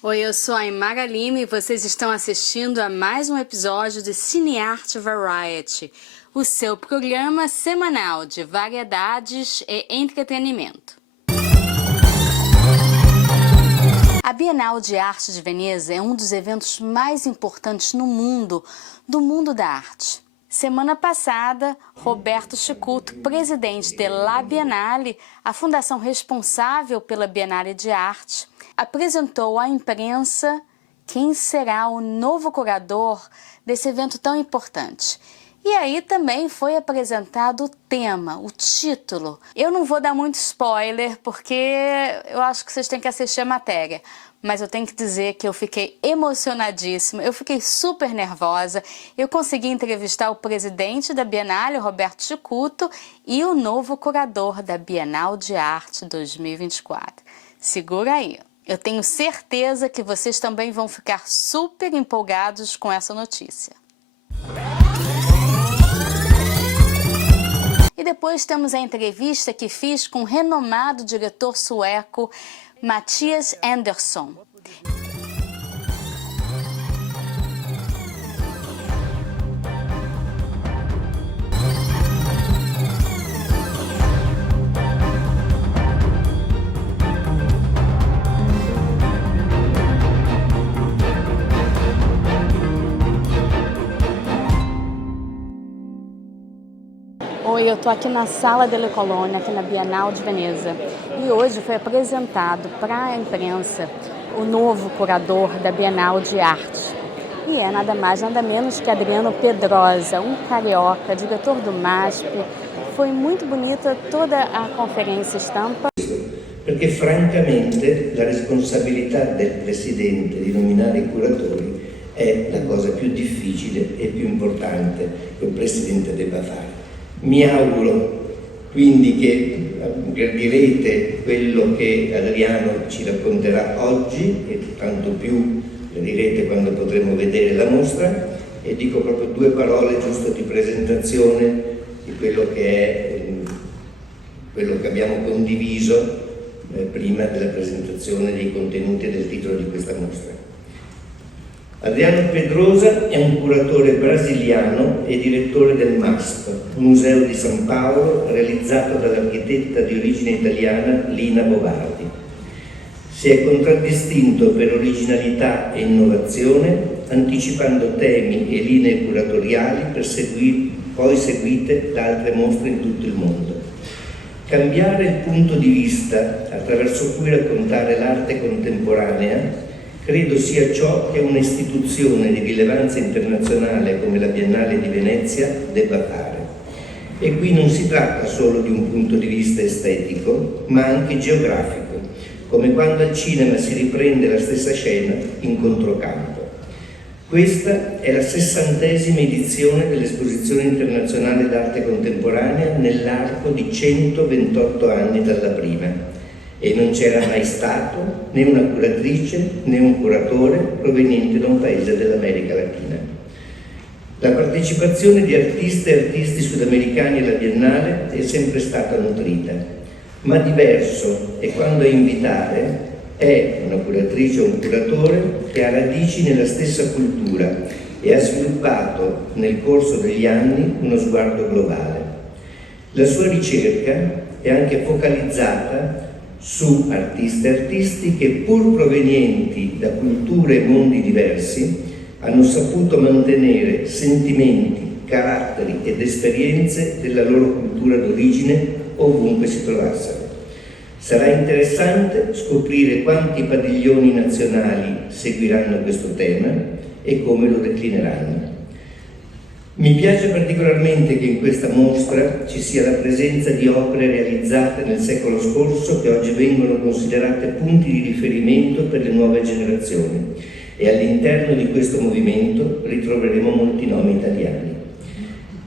Oi, eu sou a Aymara Limma e vocês estão assistindo a mais um episódio de CINE ARTE VARIETY, o seu programa semanal de variedades e entretenimento. A Bienal de Arte de Veneza é um dos eventos mais importantes no mundo, do mundo da arte. Semana passada, Roberto Cicutto, presidente da Biennale, a fundação responsável pela Biennale de Arte, apresentou à imprensa quem será o novo curador desse evento tão importante. E aí também foi apresentado o tema, o título. Eu não vou dar muito spoiler, porque eu acho que vocês têm que assistir a matéria. Mas eu tenho que dizer que eu fiquei emocionadíssima, eu fiquei super nervosa. Eu consegui entrevistar o presidente da Biennale, Roberto Cicutto, e o novo curador da Bienal de Arte 2024. Segura aí. Eu tenho certeza que vocês também vão ficar super empolgados com essa notícia. E depois temos a entrevista que fiz com o renomado diretor sueco Mattias Andersson. Oi, eu tô aqui na Sala delle Colonne, aqui na Biennale de Veneza. E hoje foi apresentado para a imprensa o novo curador da Biennale de Arte. E é nada mais, nada menos que Adriano Pedrosa, um carioca, diretor do MASP. Foi muito bonita toda a conferência estampa. Perché francamente la responsabilità del presidente di nominare i curatori è la cosa più difficile e più importante che un presidente debba fare. Mi auguro quindi che gradirete quello che Adriano ci racconterà oggi e tanto più gradirete quando potremo vedere la mostra, e dico proprio due parole giusto di presentazione di quello che abbiamo condiviso prima della presentazione dei contenuti e del titolo di questa mostra. Adriano Pedrosa è un curatore brasiliano e direttore del MASP, un museo di San Paolo realizzato dall'architetta di origine italiana Lina Bobardi. Si è contraddistinto per originalità e innovazione, anticipando temi e linee curatoriali poi seguite da altre mostre in tutto il mondo. Cambiare il punto di vista attraverso cui raccontare l'arte contemporanea credo sia ciò che un'istituzione di rilevanza internazionale come la Biennale di Venezia debba fare. E qui non si tratta solo di un punto di vista estetico, ma anche geografico, come quando al cinema si riprende la stessa scena in controcampo. Questa è la 60ª edizione dell'Esposizione Internazionale d'Arte Contemporanea nell'arco di 128 anni dalla prima. E non c'era mai stato né una curatrice né un curatore proveniente da un paese dell'America Latina. La partecipazione di artiste e artisti sudamericani alla Biennale è sempre stata nutrita, ma diverso è quando a invitare è una curatrice o un curatore che ha radici nella stessa cultura e ha sviluppato nel corso degli anni uno sguardo globale. La sua ricerca è anche focalizzata su artiste e artisti che, pur provenienti da culture e mondi diversi, hanno saputo mantenere sentimenti, caratteri ed esperienze della loro cultura d'origine ovunque si trovassero. Sarà interessante scoprire quanti padiglioni nazionali seguiranno questo tema e come lo declineranno. Mi piace particolarmente che in questa mostra ci sia la presenza di opere realizzate nel secolo scorso che oggi vengono considerate punti di riferimento per le nuove generazioni, e all'interno di questo movimento ritroveremo molti nomi italiani.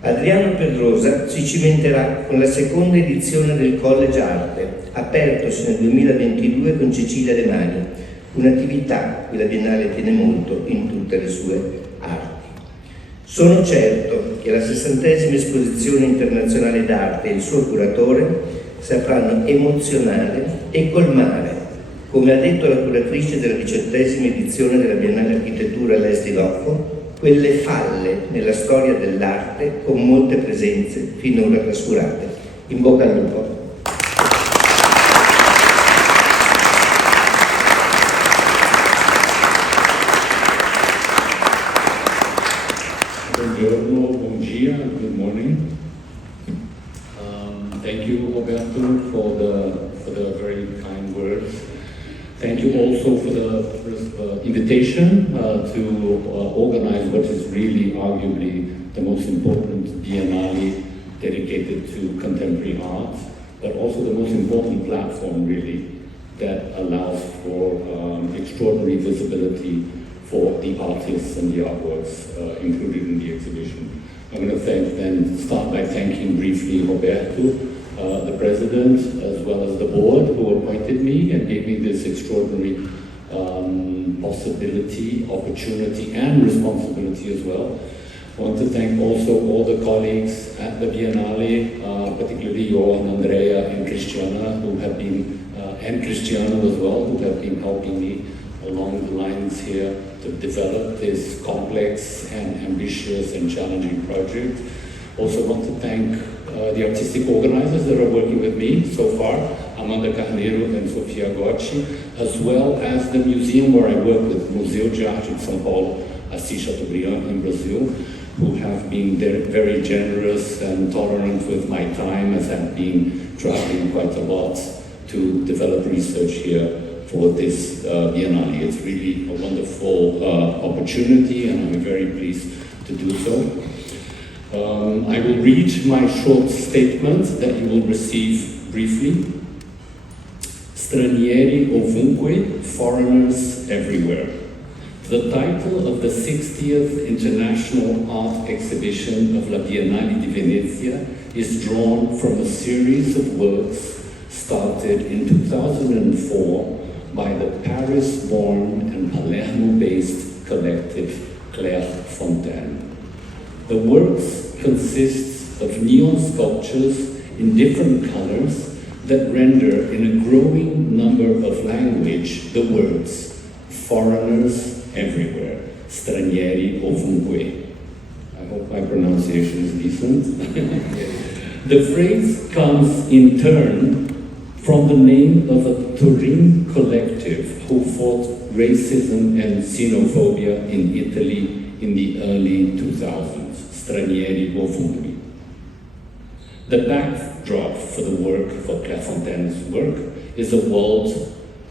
Adriano Pedrosa si cimenterà con la seconda edizione del College Arte, apertosi nel 2022 con Cecilia De Mani, un'attività cui la Biennale tiene molto in tutte le sue arti. Sono certo che la 60ª Esposizione Internazionale d'Arte e il suo curatore sapranno emozionare e colmare Come ha detto la curatrice della 18ª edizione della Biennale Architettura Leslie Locco, quelle falle nella storia dell'arte con molte presenze finora trascurate. In bocca al lupo. Buongiorno, bom dia, good morning. Thank you, Roberto, for the very kind words. Thank you also for the invitation to organize what is really arguably the most important biennale dedicated to contemporary art, but also the most important platform really that allows for extraordinary visibility for the artists and the artworks included in the exhibition. I'm going to start by thanking briefly Roberto, the president, as well as the board who appointed me and gave me this extraordinary possibility, opportunity, and responsibility as well. I want to thank also all the colleagues at the Biennale, particularly Johan, Andrea, and Christiana, who have been, and Cristiano as well, who have been helping me along the lines here to develop this complex and ambitious and challenging project. Also want to thank the artistic organizers that are working with me so far, Amanda Carneiro and Sofia Gocci, as well as the museum where I work with, Museu de Arte de São Paulo, Assis Chateaubriand in Brazil, who have been very generous and tolerant with my time, as I've been traveling quite a lot to develop research here for this Biennale. It's really a wonderful opportunity, and I'm very pleased to do so. I will read my short statement that you will receive briefly. Stranieri Ovunque, foreigners everywhere. The title of the 60th International Art Exhibition of La Biennale di Venezia is drawn from a series of works started in 2004 by the Paris-born and Palermo-based collective Claire Fontaine. The works consist of neon sculptures in different colors that render in a growing number of language the words foreigners everywhere, stranieri ovunque. I hope my pronunciation is decent. The phrase comes in turn from the name of a Turin collective who fought racism and xenophobia in Italy in the early 2000s, Stranieri Ovunque. The backdrop for the work, for Claire Fontaine's work, is a world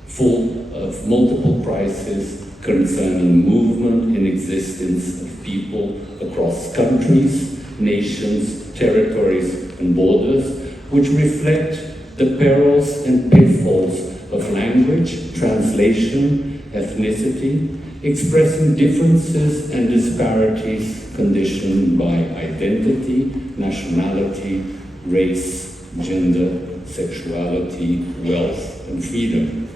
full of multiple crises concerning movement and existence of people across countries, nations, territories, and borders, which reflect the perils and pitfalls of language, translation, ethnicity, expressing differences and disparities conditioned by identity, nationality, race, gender, sexuality, wealth, and freedom.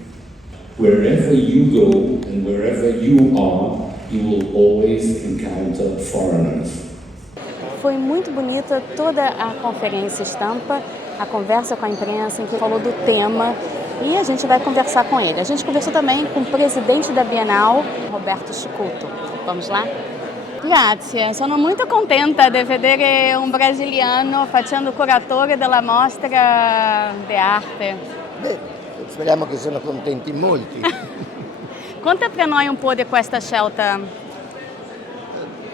Wherever you go and wherever you are, you will always encounter foreigners. Foi muito bonita toda a conferência estampa, a conversa com a imprensa em que falou do tema, e a gente vai conversar com ele. A gente conversou também com o presidente da Bienal, Roberto Cicutto. Vamos lá? Grazie, sono molto contenta di vedere un brasiliano facendo curatore della mostra di arte. Beh, speriamo che siano contenti in molti. Conta per noi un po' di questa scelta.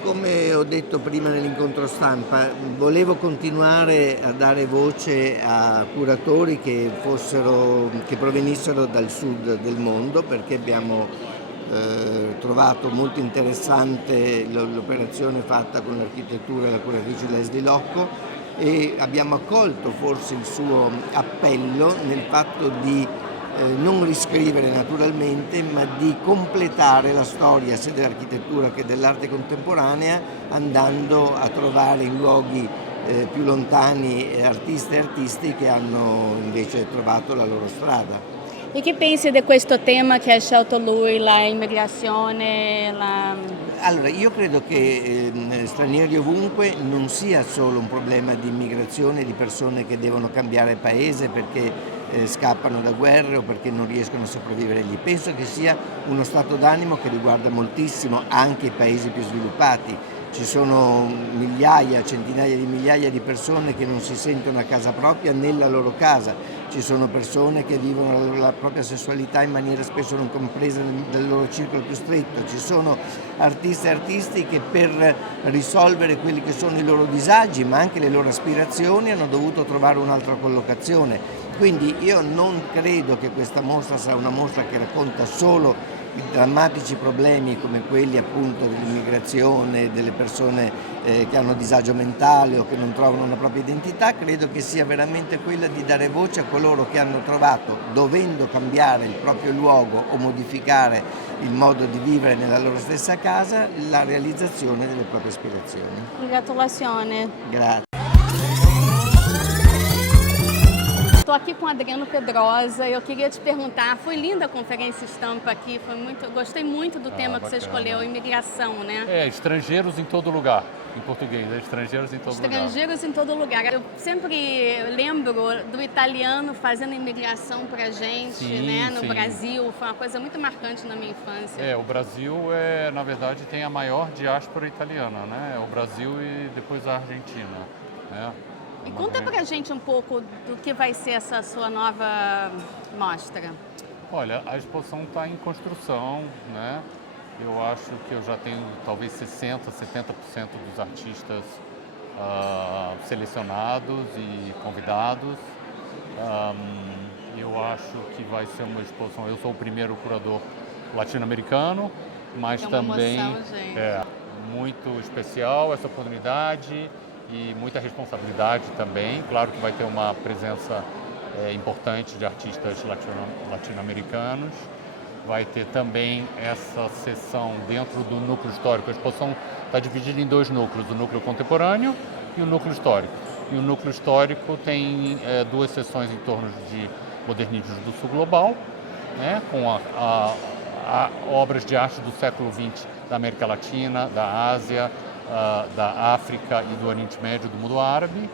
Come ho detto prima nell'incontro stampa, volevo continuare a dare voce a curatori che provenissero dal sud del mondo, perché abbiamo trovato molto interessante l'operazione fatta con l'architettura e la curatrice Leslie Locco, e abbiamo accolto forse il suo appello nel fatto di non riscrivere naturalmente, ma di completare la storia sia dell'architettura che dell'arte contemporanea, andando a trovare in luoghi più lontani artiste e artisti che hanno invece trovato la loro strada. E che pensi di questo tema che ha scelto lui, la immigrazione? Allora, io credo che Stranieri Ovunque non sia solo un problema di immigrazione, di persone che devono cambiare paese, perché scappano da guerre o perché non riescono a sopravvivere lì. Penso che sia uno stato d'animo che riguarda moltissimo anche i paesi più sviluppati. Ci sono migliaia, centinaia di migliaia di persone che non si sentono a casa propria nella loro casa. Ci sono persone che vivono la propria sessualità in maniera spesso non compresa del loro circolo più stretto. Ci sono artisti e artisti che per risolvere quelli che sono i loro disagi, ma anche le loro aspirazioni, hanno dovuto trovare un'altra collocazione. Quindi io non credo che questa mostra sarà una mostra che racconta solo i drammatici problemi come quelli appunto dell'immigrazione, delle persone che hanno disagio mentale o che non trovano una propria identità. Credo che sia veramente quella di dare voce a coloro che hanno trovato, dovendo cambiare il proprio luogo o modificare il modo di vivere nella loro stessa casa, la realizzazione delle proprie aspirazioni. Congratulazioni. Grazie. Estou aqui com o Adriano Pedrosa e eu queria te perguntar, foi linda a conferência estampa aqui, gostei muito do tema que você escolheu, imigração, né? Estrangeiros em todo lugar, em português, estrangeiros em todo lugar. Estrangeiros em todo lugar. Eu sempre lembro do italiano fazendo imigração pra gente, Sim, né, no sim. Brasil, foi uma coisa muito marcante na minha infância. O Brasil na verdade, tem a maior diáspora italiana, né? O Brasil e depois a Argentina, né? E conta pra gente um pouco do que vai ser essa sua nova mostra. Olha, a exposição está em construção, né? Eu acho que eu já tenho talvez 60%, 70% dos artistas selecionados e convidados. Eu acho que vai ser uma exposição. Eu sou o primeiro curador latino-americano, mas também é muito especial essa oportunidade. E muita responsabilidade também. Claro que vai ter uma presença importante de artistas latino-americanos. Vai ter também essa sessão dentro do núcleo histórico. A exposição está dividida em dois núcleos, o núcleo contemporâneo e o núcleo histórico. E o núcleo histórico tem duas sessões em torno de modernismo do sul global, né, com obras de arte do século XX da América Latina, da Ásia, da África e do Oriente Médio, do mundo árabe,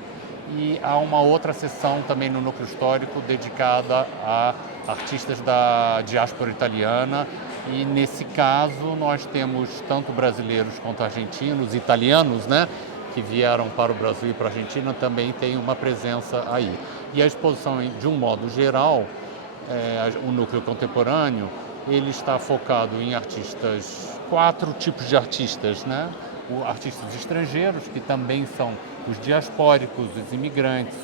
e há uma outra sessão também no núcleo histórico dedicada a artistas da diáspora italiana, e nesse caso nós temos tanto brasileiros quanto argentinos, italianos, né, que vieram para o Brasil e para a Argentina, também tem uma presença aí. E a exposição, de um modo geral, o núcleo contemporâneo, ele está focado em artistas, 4 tipos de artistas, né? Artistas estrangeiros, que também são os diaspóricos, os imigrantes,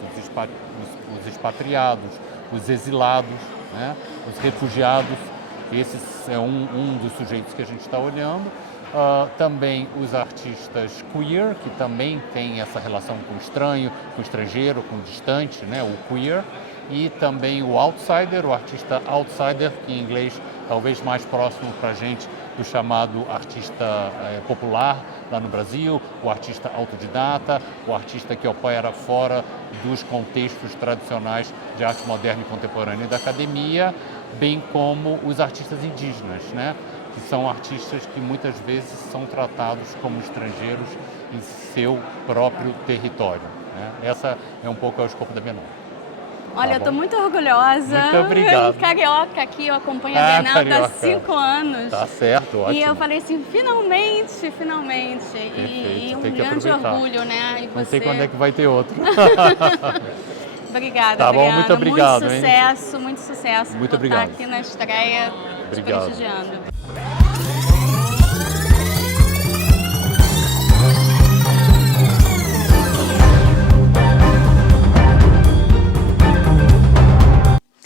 os expatriados, os exilados, né? Os refugiados. Esse é um dos sujeitos que a gente está olhando. Também os artistas queer, que também tem essa relação com o estranho, com o estrangeiro, com o distante, né? O queer. E também o outsider, o artista outsider, que em inglês talvez mais próximo para a gente do chamado artista popular lá no Brasil, o artista autodidata, o artista que opera fora dos contextos tradicionais de arte moderna e contemporânea da academia, bem como os artistas indígenas, né? Que são artistas que muitas vezes são tratados como estrangeiros em seu próprio território, né? Essa é um pouco o escopo da Bienal. Olha, eu estou muito orgulhosa. Muito obrigado. Carioca aqui, eu acompanho a Bienal há 5 anos. Tá certo, ótimo. E eu falei assim, finalmente. Perfeito, E um tem que grande aproveitar. orgulho, né? E Não sei você... quando é que vai ter outro. Obrigada, Tá bom, Adriano. muito obrigado. Muito sucesso. Muito por obrigado. estar aqui na estreia, Obrigado. te prestigiando.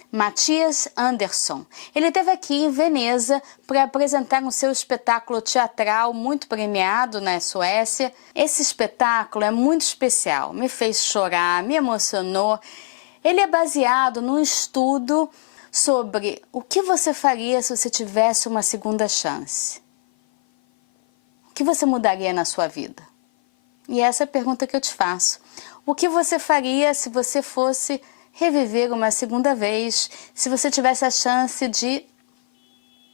Mattias Andersson. Ele esteve aqui em Veneza para apresentar o seu espetáculo teatral muito premiado na Suécia. Esse espetáculo é muito especial, me fez chorar, me emocionou. Ele é baseado num estudo sobre o que você faria se você tivesse uma segunda chance. O que você mudaria na sua vida? E essa é a pergunta que eu te faço. O que você faria se você fosse reviver uma segunda vez, se você tivesse a chance de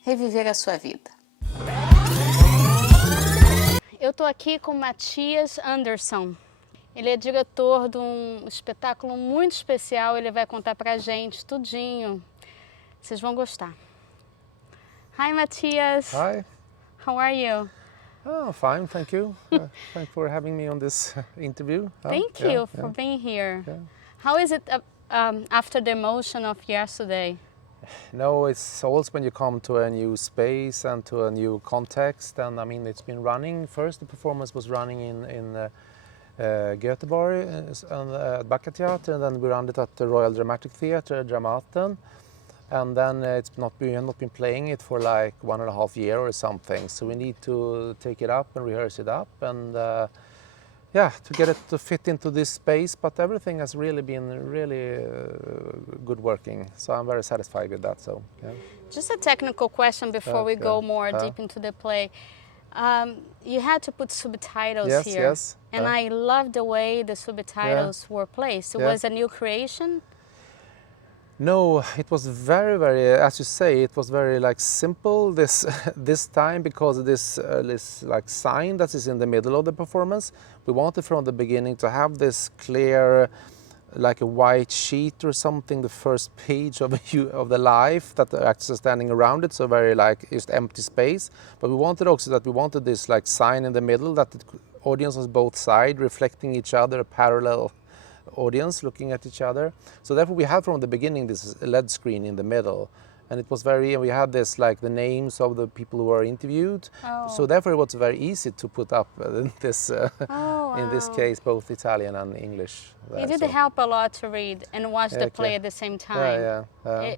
reviver a sua vida? Eu estou aqui com Mattias Andersson. Ele é diretor de espetáculo muito especial, ele vai contar pra gente tudinho. Vocês vão gostar. Hi, Mattias. Hi. How are you? Oh, fine, thank you. Thanks for having me on this interview. Thank you for being here. Yeah. How is it after the emotion of yesterday? No, it's also when you come to a new space and to a new context. And I mean, it's been running. First, the performance was running in Göteborg at Backa Theatre, and then we ran it at the Royal Dramatic Theatre, Dramaten. And then we have not been playing it for like 1.5 years or something. So we need to take it up and rehearse it up, and to get it to fit into this space. But everything has really been good working. So I'm very satisfied with that. So yeah. Just a technical question before we go more deep into the play. You had to put subtitles here. Yes. And I loved the way the subtitles were placed. It was a new creation? No, it was very, very, as you say, it was very like simple this time, because this like sign that is in the middle of the performance. We wanted from the beginning to have this clear, like a white sheet or something, the first page of the life that the actors are standing around it, so very like just empty space. But we wanted also that we wanted this like sign in the middle, that the audience was both sides reflecting each other, a parallel audience looking at each other. So therefore we had from the beginning this LED screen in the middle, and it was we had this like the names of the people who were interviewed. So therefore it was very easy to put up this in this case both Italian and English. It did help a lot to read and watch the play at the same time.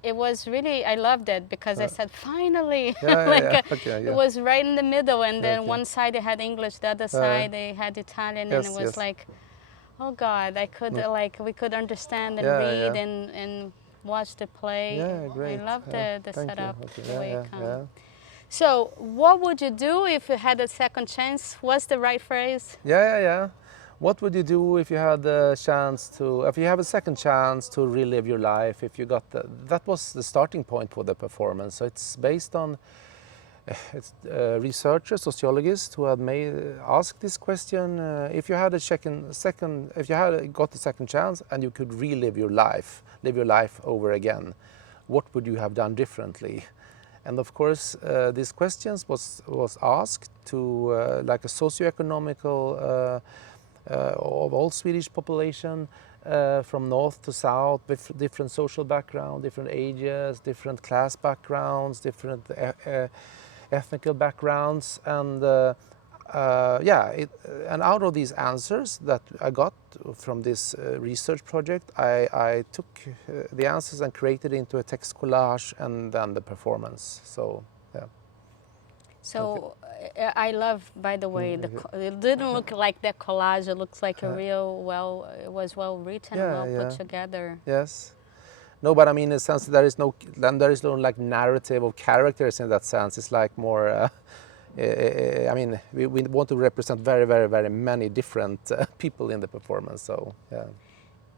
It was really, I loved it, because I said finally, it was right in the middle, and then one side they had English, the other side they had Italian, and it was like, oh God, I could we could understand and read and watch the play. Yeah, great. I love the setup, the way it comes. Yeah. So what would you do if you had a second chance? What's the right phrase? Yeah. What would you do if you had a chance to, if you have a second chance to relive your life, if you got that was the starting point for the performance. So it's based on researchers, sociologists who had asked this question: if you had if you had got the second chance and you could relive your life, live your life over again, what would you have done differently? And of course, these questions was asked to like a socioeconomical of all Swedish population, from north to south, with different social background, different ages, different class backgrounds, different ethnical backgrounds, and and out of these answers that I got from this research project, I took the answers and created into a text collage and then the performance. So yeah. So I love, by the way, it didn't look like that collage. It looks like a real it was well written, put together. Yes. No, but I mean, in a sense, there is no like narrative of characters in that sense. It's like more. I mean, we want to represent very, very, very many different people in the performance. So yeah.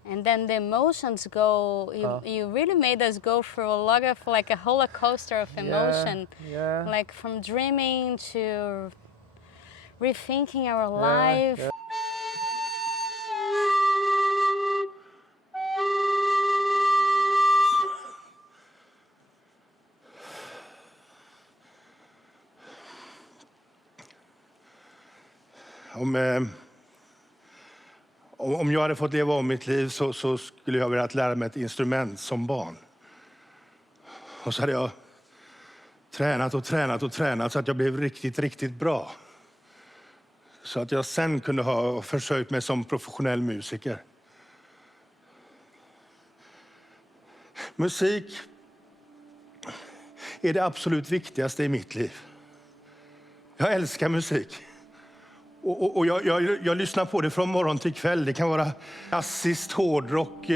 And then the emotions go. You really made us go through a lot of like a roller coaster of emotion. Yeah. Like from dreaming to rethinking our life. Yeah. Om jag hade fått leva om mitt liv så skulle jag velat lära mig ett instrument som barn. Och så hade jag tränat så att jag blev riktigt, riktigt bra. Så att jag sen kunde ha försökt mig som professionell musiker. Musik är det absolut viktigaste i mitt liv. Jag älskar musik. Och jag lyssnar på det från morgon till kväll. Det kan vara klassiskt, hårdrock,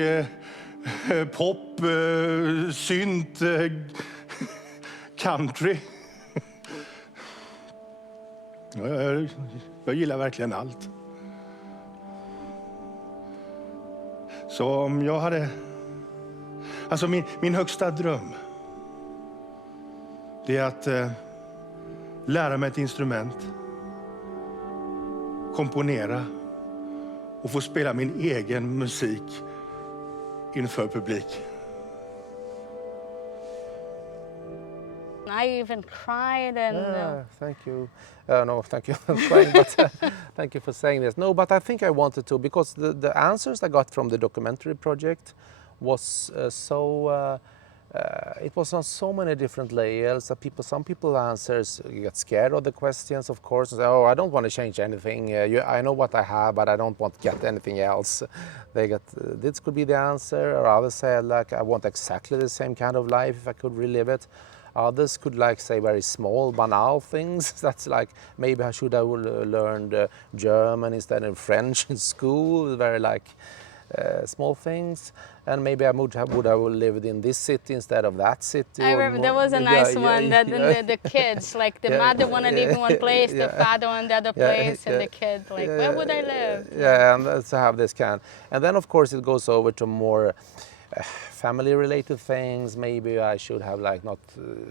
pop, synt, country. Jag gillar verkligen allt. Så om jag hade... Alltså min högsta dröm, det är att lära mig ett instrument, komponera och få spela min egen musik inför publik. I even cried and... Thank you. No, thank you for crying, but thank you for saying this. No, but I think I wanted to, because the answers I got from the documentary project was it was on so many different layers that some people answers get scared of the questions, of course, and say, oh, I don't want to change anything. I know what I have, but I don't want to get anything else. They get, this could be the answer, or others say, like, I want exactly the same kind of life if I could relive it. Others could like say very small, banal things. That's like, maybe I should have learned German instead of French in school, very like small things. And maybe I would have lived in this city instead of that city. I remember there was a nice one that the kids, like the mother wanted to live in one place, the father on the other place, and the kid like, where would I live? Yeah, and to have this kind. And then of course it goes over to more family-related things. Maybe I should have like not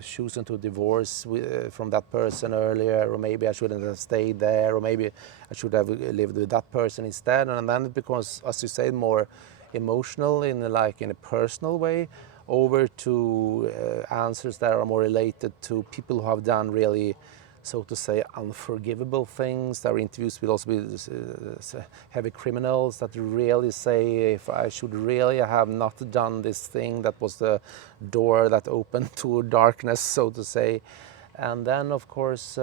chosen to divorce from that person earlier, or maybe I shouldn't have stayed there, or maybe I should have lived with that person instead. And then it becomes, as you say, more emotional in a personal way, over to answers that are more related to people who have done really, so to say, unforgivable things. There are interviews will also be heavy criminals that really say, if I should really have not done this thing, that was the door that opened to darkness, so to say. And then of course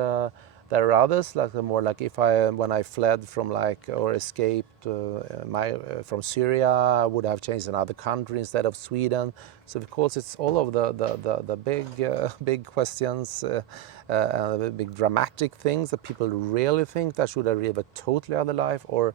there are others, like more like when I fled from or escaped from Syria, I would have changed another country instead of Sweden. So of course it's all of the big questions, the big dramatic things that people really think that should have lived a totally other life, or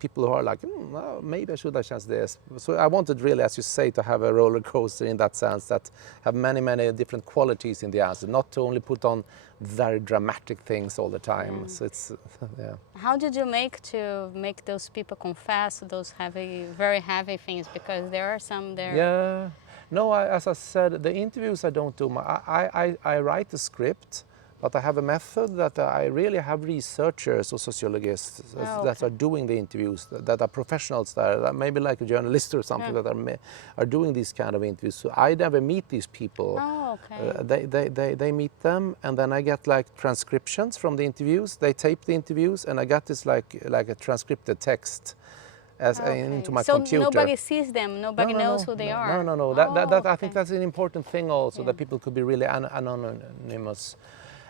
people who are like, well, maybe I should have changed this. So I wanted really, as you say, to have a roller coaster in that sense, that have many different qualities in the answer, not to only put on very dramatic things all the time. So it's, yeah. How did you make those people confess those very heavy things? Because there are some there. Yeah. No, as I said, the interviews I don't do. I write the script, but I have a method that I really have researchers or sociologists that are doing the interviews, that are professionals there, maybe like a journalist or something, that are doing these kind of interviews. So I never meet these people. Oh, okay. They meet them, and then I get like transcriptions from the interviews. They tape the interviews, and I got this like a transcripted text into my computer. So nobody sees them, nobody knows who they are? No. That I think that's an important thing also, that people could be really anonymous.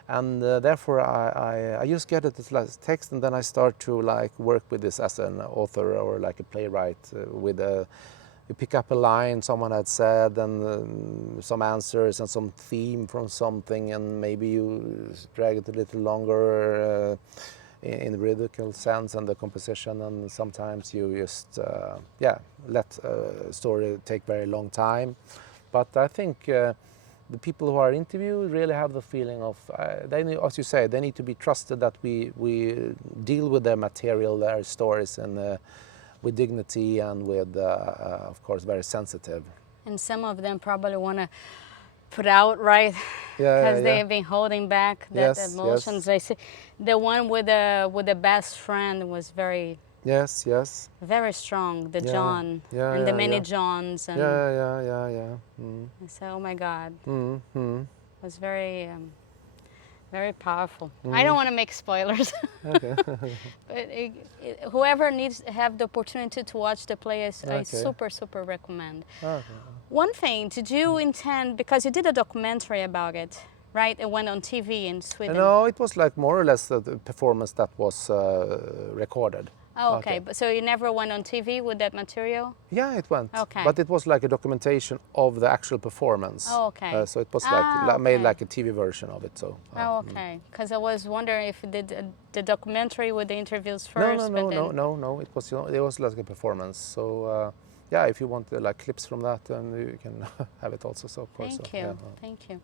And therefore I just get it as text, and then I start to like work with this as an author or like a playwright. You pick up a line someone had said, and some answers and some theme from something, and maybe you drag it a little longer in the rhetorical sense and the composition, and sometimes you just let a story take very long time. But I think the people who are interviewed really have the feeling of, as you say, they need to be trusted that we deal with their material, their stories, and with dignity and with, of course, very sensitive. And some of them probably want to put out, right? Because they have been holding back that emotions. I see the one with the best friend was very very strong. The John and the many Johns. And I said, oh my God. It was very very powerful. I don't want to make spoilers. Okay. But whoever needs to have the opportunity to watch the play, I super recommend. Okay. One thing, did you intend, because you did a documentary about it, right? It went on TV in Sweden. No, it was like more or less the performance that was recorded. Oh, okay. But so you never went on TV with that material? Yeah, it went. Okay. But it was like a documentation of the actual performance. Oh, okay. So it was made like a TV version of it. So. Okay. Because I was wondering if you did the documentary with the interviews first. No. It was like a performance. So yeah, if you want like clips from that, then you can have it also. So of course. Thank you. Thank you.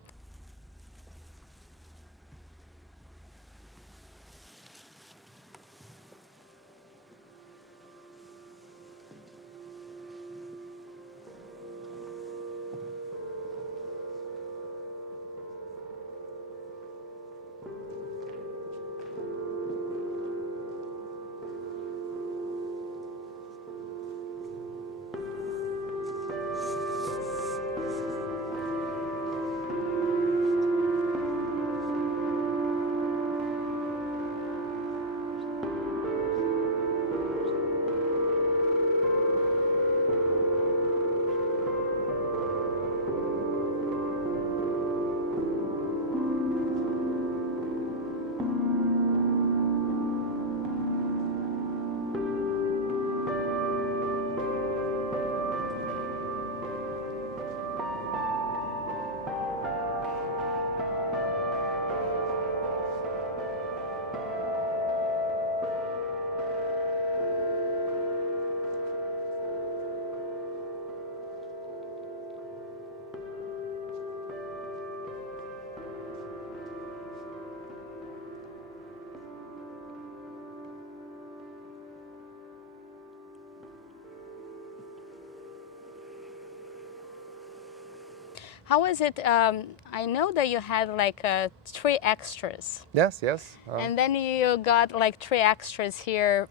How was it? I know that you had like 3 extras. Yes, yes. And then you got like 3 extras here,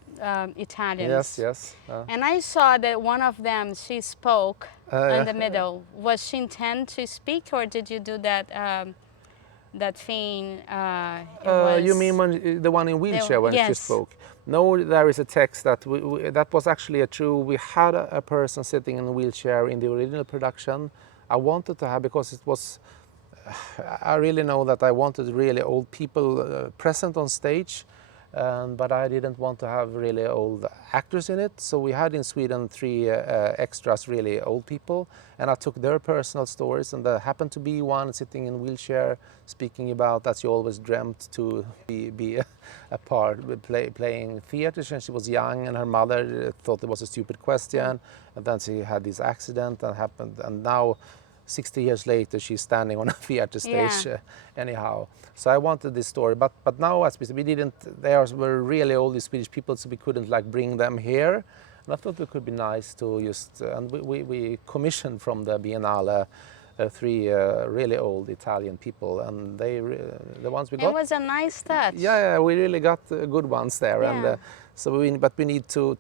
Italians. Yes, yes. And I saw that one of them, she spoke in the middle. Was she intend to speak, or did you do that that thing? You mean the one in wheelchair when she spoke? No, there is a text that that was actually a true. We had a person sitting in a wheelchair in the original production. I wanted to have, because it was, I really know that I wanted really old people present on stage, but I didn't want to have really old actors in it. So we had in Sweden 3 extras, really old people, and I took their personal stories, and there happened to be one sitting in a wheelchair speaking about that she always dreamt to be a part, playing theater since she was young, and her mother thought it was a stupid question, and then she had this accident that happened, and now 60 years later she's standing on a theater stage anyhow. So I wanted this story, but now as we didn't, they were really old Swedish people, so we couldn't like bring them here. And I thought it could be nice to just, and we commissioned from the Biennale 3 really old Italian people, and they the ones we got. It was a nice touch. Yeah, we really got good ones there, and so but we need to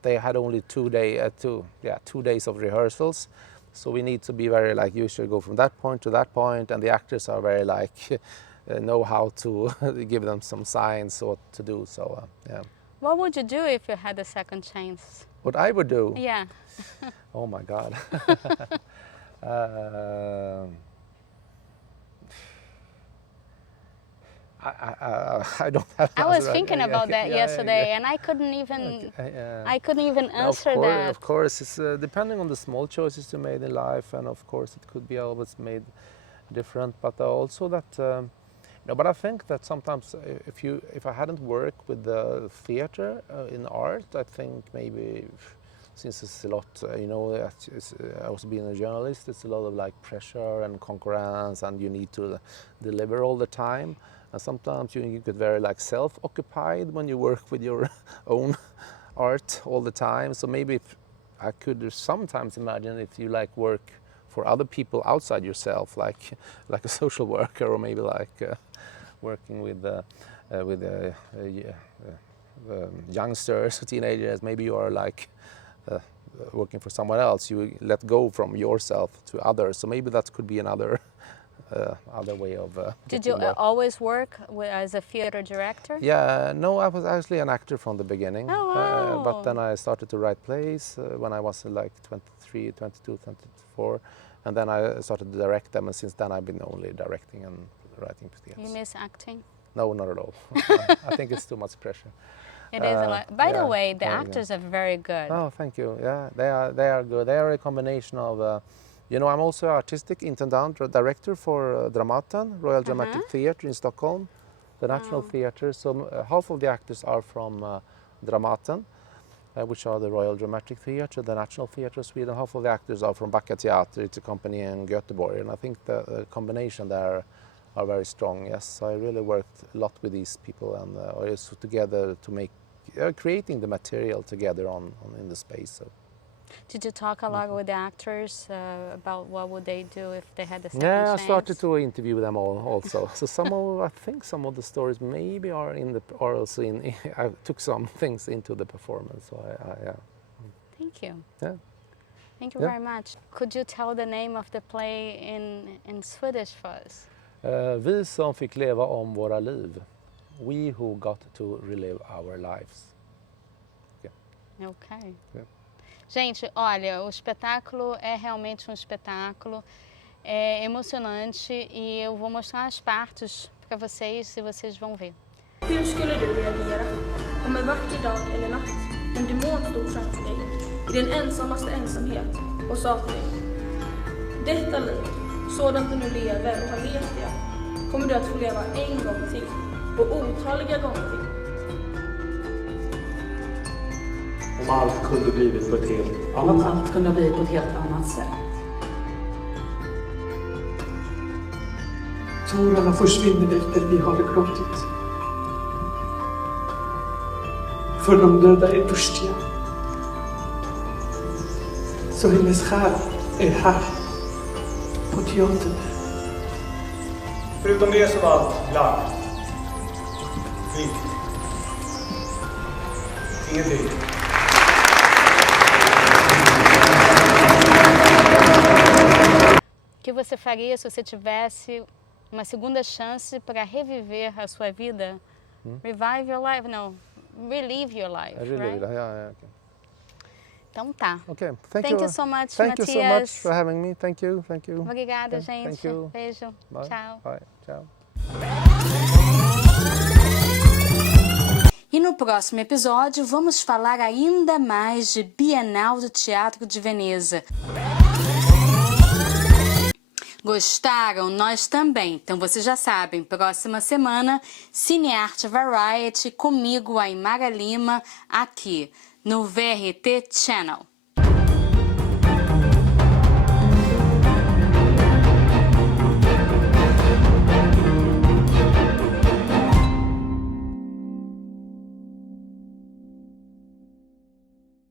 they had only 2 days of rehearsals. So we need to be very like, you should go from that point to that point, and the actors are very like know how to give them some signs what to do. So yeah. What would you do if you had a second chance? What I would do? Yeah. Oh my God. I don't have. I was thinking about that yesterday, and I couldn't even answer that. Of course, it's depending on the small choices you made in life, and of course it could be always made different. But also that, but I think that sometimes if I hadn't worked with the theater in art, I think maybe since it's a lot, I was being a journalist, it's a lot of like pressure and concurrence, and you need to deliver all the time. And sometimes you get very like self-occupied when you work with your own art all the time. So maybe I could sometimes imagine if you like work for other people outside yourself, like a social worker, or maybe like working with youngsters, teenagers. Maybe you are like working for someone else. You let go from yourself to others. So maybe that could be another way of. Did you always work as a theater director? Yeah, no, I was actually an actor from the beginning. Oh, wow. But then I started to write plays when I was like 23, 22, 24, and then I started to direct them, and since then I've been only directing and writing plays. You miss acting? No, not at all. I think it's too much pressure. It is a lot. By the way, the actors are very good. Oh, thank you. Yeah, they are good. They are a combination of. I'm also artistic intendant, director for Dramaten, Royal Dramatic Theatre in Stockholm, the National Theatre. So half of the actors are from Dramaten, which are the Royal Dramatic Theatre, the National Theatre of Sweden. Half of the actors are from Backa Teater, it's a company in Göteborg, and I think the combination there are very strong. Yes, so I really worked a lot with these people, and also together to make creating the material together in the space. So. Did you talk a lot with the actors about what would they do if they had a second chance? Yeah, I started to interview them all also. So I think some of the stories maybe are also in. I took some things into the performance. So yeah. Thank you. Yeah. Thank you very much. Could you tell the name of the play in Swedish for us? Vi som fick leva om våra liv. We who got to relive our lives. Yeah. Okay. Yeah. Gente, olha, o espetáculo é realmente um espetáculo, é emocionante, e eu vou mostrar as partes para vocês e vocês vão ver. Hur skulle du reagera om en vacker dag eller natt en demon stod framför dig i din ensammaste ensamhet och sa till dig: detta liv, sådant du nu lever och har levt det, kommer du att få leva en gång till och otaliga gånger till. Om allt kunde blivit på ett helt annat sätt. Om allt kunde bli på ett helt annat sätt. Tårarna försvinner efter vi har gråtit. För de döda är törstiga. Så hennes själ är här. på teater. Förutom det så var allt blankt. Vitt. Ingenting. O que você faria se você tivesse uma segunda chance para reviver a sua vida? Revive your life? Não. Relive your life, right? Okay. Então tá. Okay, Thank you so much, Thank you so much Mattias. for having me. Thank you. Obrigada, Okay, gente. thank you. Beijo. Bye. Tchau. Bye. Ciao. E no próximo episódio vamos falar ainda mais de Biennale do Teatro de Veneza. Gostaram? Nós também. Então vocês já sabem, próxima semana, CINE ARTE VARIETY, comigo, Aymara Limma, aqui no VRT Channel.